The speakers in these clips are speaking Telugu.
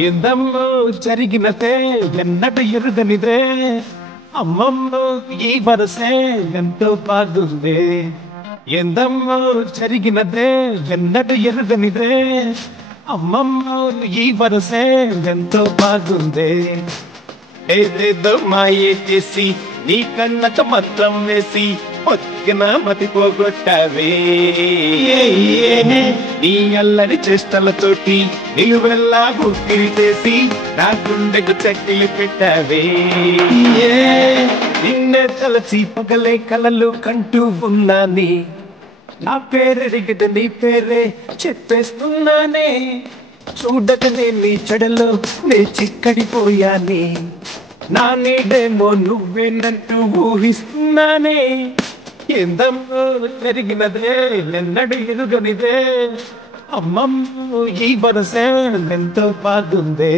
ఎందమ్మో జరిగినదే ఎన్నట ఎరుగనిదే అమ్మమ్మో ఈ వరసే ఎంతో బాగుందే ఎందమ్మో జరిగినదే ఎన్నట ఎరుగనిదే అమ్మమ్మో ఈ వరసే ఎంతో బాగుందే ఏదేదో మాయే చేసి నీ కన్నక మంత్రం వేసి పొద్దున మతి పోగొట్టావే నీ అల్లరి చేష్టలతోటి నిలువెల్లా గుర్తిరి చేసి నా గుండెకు చక్కిలి పెట్టావే నిన్నే తలచి పగలే కలలు కంటూ ఉన్నాని నా పేరెడిగిట నీ పేరే చెప్పేస్తున్నానే చూడకనే నీ చెడలో నే చిక్కడిపోయాని నా నీడేమో నువ్వేనంటూ ఊహిస్తున్నానే ఎందమ్మో జరిగినదే ఎన్నడు ఎరుగనిదే అమ్మమ్మో ఈ వరసే ఎంతో బాగుందే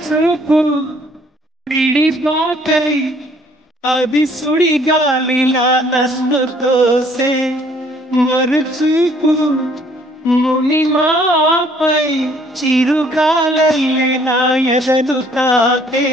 చూపు విడిపోతై అది సుడిగాలిలా నన్ను తోసే మరుచూపు మునిమాపై చిరుగాలల్లే నా ఎదలు తాకే